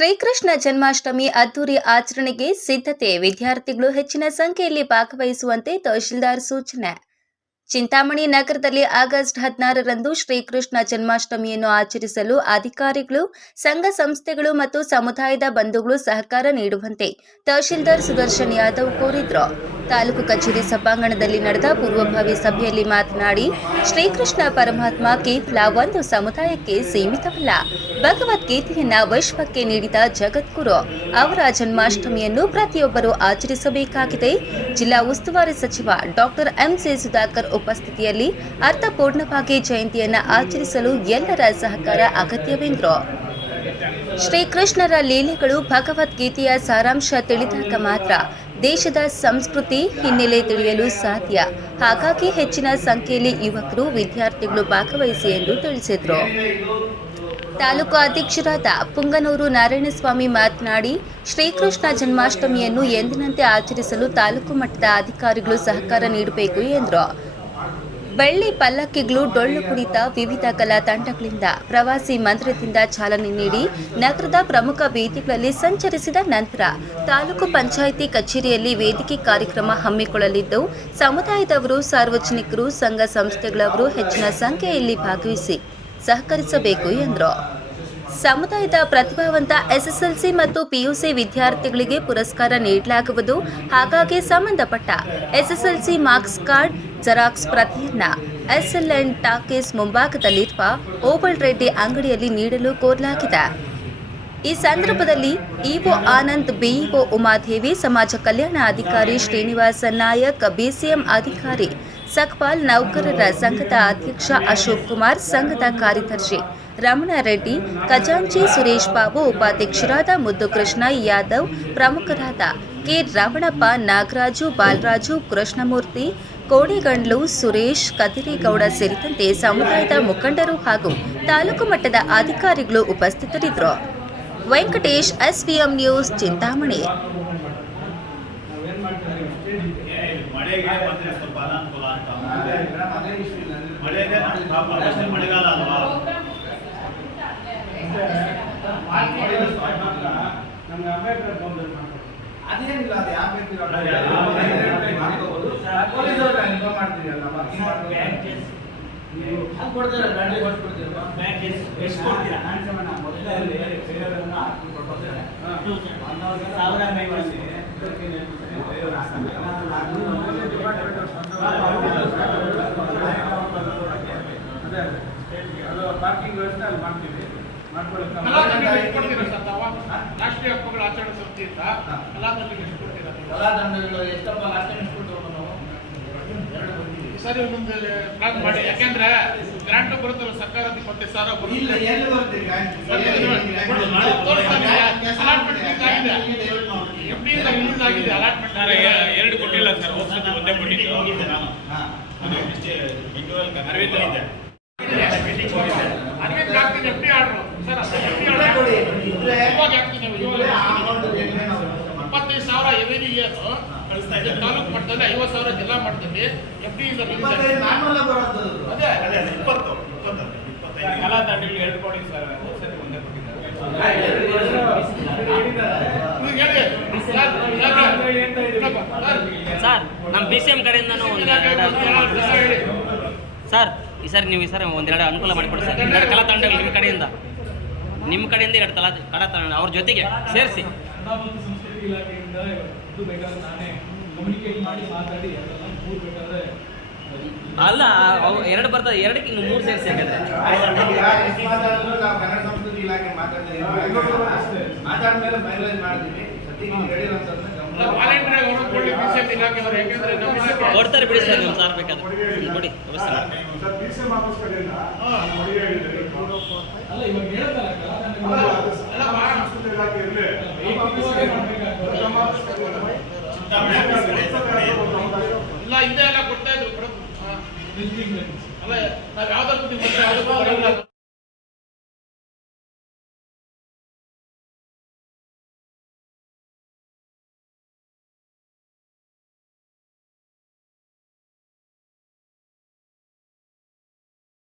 ಶ್ರೀಕೃಷ್ಣ ಜನ್ಮಾಷ್ಟಮಿ ಅದ್ದೂರಿ ಆಚರಣೆಗೆ ಸಿದ್ಧತೆ. ವಿದ್ಯಾರ್ಥಿಗಳು ಹೆಚ್ಚಿನ ಸಂಖ್ಯೆಯಲ್ಲಿ ಭಾಗವಹಿಸುವಂತೆ ತಹಶೀಲ್ದಾರ್ ಸೂಚನೆ. ಚಿಂತಾಮಣಿ ನಗರದಲ್ಲಿ ಆಗಸ್ಟ್ ಹದಿನಾರರಂದು ಶ್ರೀಕೃಷ್ಣ ಜನ್ಮಾಷ್ಟಮಿಯನ್ನು ಆಚರಿಸಲು ಅಧಿಕಾರಿಗಳು, ಸಂಘ ಸಂಸ್ಥೆಗಳು ಮತ್ತು ಸಮುದಾಯದ ಬಂಧುಗಳು ಸಹಕಾರ ನೀಡುವಂತೆ ತಹಶೀಲ್ದಾರ್ ಸುದರ್ಶನ್ ಯಾದವ್ ಕೋರಿದ್ರು. ತಾಲೂಕು ಕಚೇರಿ ಸಭಾಂಗಣದಲ್ಲಿ ನಡೆದ ಪೂರ್ವಭಾವಿ ಸಭೆಯಲ್ಲಿ ಮಾತನಾಡಿ, ಶ್ರೀಕೃಷ್ಣ ಪರಮಾತ್ಮ ಕೇವಲ ಒಂದು ಸಮುದಾಯಕ್ಕೆ ಸೀಮಿತವಲ್ಲ. ಭಗವದ್ಗೀತೆಯನ್ನ ವೈಶ್ವಕ್ಕೆ ನೀಡಿದ ಜಗದ್ಗುರು, ಅವರ ಜನ್ಮಾಷ್ಟಮಿಯನ್ನು ಪ್ರತಿಯೊಬ್ಬರು ಆಚರಿಸಬೇಕಾಗಿದೆ. ಜಿಲ್ಲಾ ಉಸ್ತುವಾರಿ ಸಚಿವ ಡಾಕ್ಟರ್ ಎಂಸಿ ಸುಧಾಕರ್ ಉಪಸ್ಥಿತಿಯಲ್ಲಿ ಅರ್ಥಪೂರ್ಣವಾಗಿ ಜಯಂತಿಯನ್ನ ಆಚರಿಸಲು ಎಲ್ಲರ ಸಹಕಾರ ಅಗತ್ಯವೆಂದರು. ಶ್ರೀಕೃಷ್ಣರ ಲೀಲೆಗಳು ಭಗವದ್ಗೀತೆಯ ಸಾರಾಂಶ ತಿಳಿದಾಗ ಮಾತ್ರ ದೇಶದ ಸಂಸ್ಕೃತಿ ಹಿನ್ನೆಲೆ ತಿಳಿಯಲು ಸಾಧ್ಯ. ಹಾಗಾಗಿ ಹೆಚ್ಚಿನ ಸಂಖ್ಯೆಯಲ್ಲಿ ಯುವಕರು ವಿದ್ಯಾರ್ಥಿಗಳು ಭಾಗವಹಿಸಿ ಎಂದು ತಿಳಿಸಿದರು. ತಾಲೂಕು ಅಧ್ಯಕ್ಷರಾದ ಪುಂಗನೂರು ನಾರಾಯಣಸ್ವಾಮಿ ಮಾತನಾಡಿ, ಶ್ರೀಕೃಷ್ಣ ಜನ್ಮಾಷ್ಟಮಿಯನ್ನು ಎಂದಿನಂತೆ ಆಚರಿಸಲು ತಾಲೂಕು ಮಟ್ಟದ ಅಧಿಕಾರಿಗಳು ಸಹಕಾರ ನೀಡಬೇಕು ಎಂದರು. ಬೆಳ್ಳಿ ಪಲ್ಲಕ್ಕಿಗಳು ಡೊಳ್ಳು ಕುಣಿತ ವಿವಿಧ ಕಲಾ ತಂಡಗಳಿಂದ ಪ್ರವಾಸಿ ಮಂದಿರದಿಂದ ಚಾಲನೆ ನೀಡಿ ನಗರದ ಪ್ರಮುಖ ಬೀದಿಗಳಲ್ಲಿ ಸಂಚರಿಸಿದ ನಂತರ ತಾಲೂಕು ಪಂಚಾಯಿತಿ ಕಚೇರಿಯಲ್ಲಿ ವೇದಿಕೆ ಕಾರ್ಯಕ್ರಮ ಹಮ್ಮಿಕೊಳ್ಳಲಿದ್ದು, ಸಮುದಾಯದವರು, ಸಾರ್ವಜನಿಕರು, ಸಂಘ ಸಂಸ್ಥೆಗಳವರು ಹೆಚ್ಚಿನ ಸಂಖ್ಯೆಯಲ್ಲಿ ಭಾಗವಹಿಸಿ ಸಹಕರಿಸಬೇಕು ಎಂದರು. ಸಮುದಾಯದ ಪ್ರತಿಭಾವಂತ ಎಸ್ಎಸ್ಎಲ್ಸಿ ಮತ್ತು ಪಿಯುಸಿ ವಿದ್ಯಾರ್ಥಿಗಳಿಗೆ ಪುರಸ್ಕಾರ ನೀಡಲಾಗುವುದು. ಹಾಗಾಗಿ ಸಂಬಂಧಪಟ್ಟ ಎಸ್ಎಸ್ಎಲ್ಸಿ ಮಾರ್ಕ್ಸ್ ಕಾರ್ಡ್, ಜೆರಾಕ್ಸ್ ಪ್ರತಿಯನ್ನ ಎಸ್ಎಲ್ಎನ್ ಟಾಕೀಸ್ ಮುಂಭಾಗದಲ್ಲಿರುವ ಓಬಲ್ ರೆಡ್ಡಿ ಅಂಗಡಿಯಲ್ಲಿ ನೀಡಲು ಕೋರಲಾಗಿದೆ. ಈ ಸಂದರ್ಭದಲ್ಲಿ ಇಒ ಆನಂದ್, ಬಿಇಒ ಉಮಾದೇವಿ, ಸಮಾಜ ಕಲ್ಯಾಣ ಅಧಿಕಾರಿ ಶ್ರೀನಿವಾಸ ನಾಯಕ್, ಬಿಸಿಎಂ ಅಧಿಕಾರಿ ಸಕ್ಪಾಲ್ ನೌಕರರ ಸಂಘದ ಅಧ್ಯಕ್ಷ ಅಶೋಕ್ ಕುಮಾರ್, ಸಂಘದ ಕಾರ್ಯದರ್ಶಿ ರಮಣ ರೆಡ್ಡಿ, ಖಜಾಂಚಿ ಸುರೇಶ್ ಬಾಬು, ಉಪಾಧ್ಯಕ್ಷರಾದ ಮುದ್ದು ಕೃಷ್ಣ ಯಾದವ್, ಪ್ರಮುಖರಾದ ಕೆ ರಮಣಪ್ಪ, ನಾಗರಾಜು, ಬಾಲರಾಜು, ಕೃಷ್ಣಮೂರ್ತಿ, ಕೋಡಿಗಂಡ್ಲು, ಸುರೇಶ್, ಕದಿರೇಗೌಡ ಸೇರಿದಂತೆ ಸಮುದಾಯದ ಮುಖಂಡರು ಹಾಗೂ ತಾಲೂಕು ಮಟ್ಟದ ಅಧಿಕಾರಿಗಳು ಉಪಸ್ಥಿತರಿದ್ದರು. Venkatesh, SVM news, Chintamani. ಮಳೆಗೆ ಬಂದ್ರೆ ಸ್ವಲ್ಪ ಅನಾನುಕೂಲ ಅಂತ. ಮಳೆಗೆ ಅಷ್ಟೇ ಮಳೆಗಾಲ ಅಲ್ವಾ? ನಮ್ಗೆ ಅಂಬೇಡ್ಕರ್ ಮಾಡ್ಕೊಡಿ. ಅದೇನಿಲ್ಲ ಅದು ಯಾಕೆ ಬೇಕು ಅದೇ, ಅದು. ಮಾಡ್ಕೋಬೋದು ಪೊಲೀಸ್ ಅವ್ರನ್ನ ಇನ್ಫಾರ್ಮ್ ಮಾಡ್ತೀರಲ್ಲ? ನೀವು ಹಂಗ್ ಕೊಡ್ತೀರ ಗಾಡಿ ಕೊಡ್ತೀರಾ? ಎಷ್ಟು ಕೊಡ್ತೀರಾ ಅದೇ, ಅದು ಪಾರ್ಕಿಂಗ್ ವ್ಯವಸ್ಥೆ ಅಲ್ಲಿ ಮಾಡ್ತೀವಿ ಮಾಡ್ಕೊಳ್ಳಿಕ್ಕೆ ಕಲಾದಂಡಿಗೆ ಎಷ್ಟು ಕೊಡ್ತೀರಾ ಸರ್ ತಾವು? ರಾಷ್ಟ್ರೀಯ ಹಬ್ಬಗಳ ಆಚರಣೆ ಸಮಿತಿಯಿಂದ ಹಾ. ಕಲಾದಂಡಿಗೆ ಎಷ್ಟು ಕೊಡ್ತೀರಾ ನೀವು? ಎಲ್ಲ ದಂಡಗಳು ಎಷ್ಟಪ್ಪ ಲಾಸ್ಟ್ ಟೈಮ್ ಎಷ್ಟು ಕೊಟ್ಟರು ನಾವು ಸರಿ ಒಂದೊಂದು ಪ್ಲಾನ್ ಮಾಡಿ ಯಾಕೆಂದ್ರೆ ಗ್ರಾಂಟ್ ಬರುತ್ತಲ್ಲ ಸರ್ಕಾರದ ಇಪ್ಪತ್ತೈದು ಸಾವಿರ ಬರುತ್ತೆ ಆಗಿದೆ. ಡಿ ಎರಡು ಕೊಟ್ಟಿಲ್ಲ ಸರ್ ಹೋದ ಸತಿ ಒಂದೇ ಕೊಟ್ಟಿದ್ದು. ಡಿ ಡಿ ಇಪ್ಪತ್ತೈದು ಸಾವಿರ ಎವ್ರಿ ಇಯರ್ ತಾಲೂಕು ಮಟ್ಟದಲ್ಲಿ ಐವತ್ತು ಸಾವಿರ ಜಿಲ್ಲಾ ಮಟ್ಟದಲ್ಲಿ ಎಫ್ಡಿ. ಬರೋದು. ಅದೇ ಇಪ್ಪತ್ತು ಇಪ್ಪತ್ತು ಇಪ್ಪತ್ತೈದು ಕಲಾ ತಂಡಗಳು ಎರಡು ಕೋಟಿ ಸರ್ ಒಂದೇ ಕೊಟ್ಟಿದ್ದಾರೆ. ಸರ್, ನಮ್ಮ ಬಿ ಸಿ ಎಂ ಕಡೆಯಿಂದನೂ ಒಂದೆರಡು. ಸರ್. ಈ ಸರ್ ನೀವು ಈ ಸರ್ ಒಂದೆರಡು ಅನುಕೂಲ ಮಾಡಿಕೊಡಿ ಸರ್. ಎರಡು ಕಲಾ ತಂಡಗಳು ನಿಮ್ಮ ಕಡೆಯಿಂದ. ನಿಮ್ಮ ಕಡೆಯಿಂದ ಎರಡು ಕಲಾ ಕಲಾ ತಂಡ ಅವ್ರ ಜೊತೆಗೆ ಸೇರಿಸಿ. ಅಲ್ಲ ಅವು ಎರಡು ಬರ್ತದೆ. ಎರಡಕ್ಕೆ ಇನ್ನು ಮೂರು ಸೇರಿಸಿ ಹಾಗಾದ್ರೆ. ನೀವು ಕೊಡ್ತಾರೆ ಬಿಡಿ ಸರ್ ನಿಮ್ಮ ಸಾರ್ ಬೇಕಾದ್ರೆ ನೋಡಿ. ಇಲ್ಲ ಹಿಂದೆ ಎಲ್ಲ ಕೊಡ್ತಾ ಇದ್ರು. ಅಲ್ಲ ನಾವ್ ಯಾವ್ದಕ್ಕೂ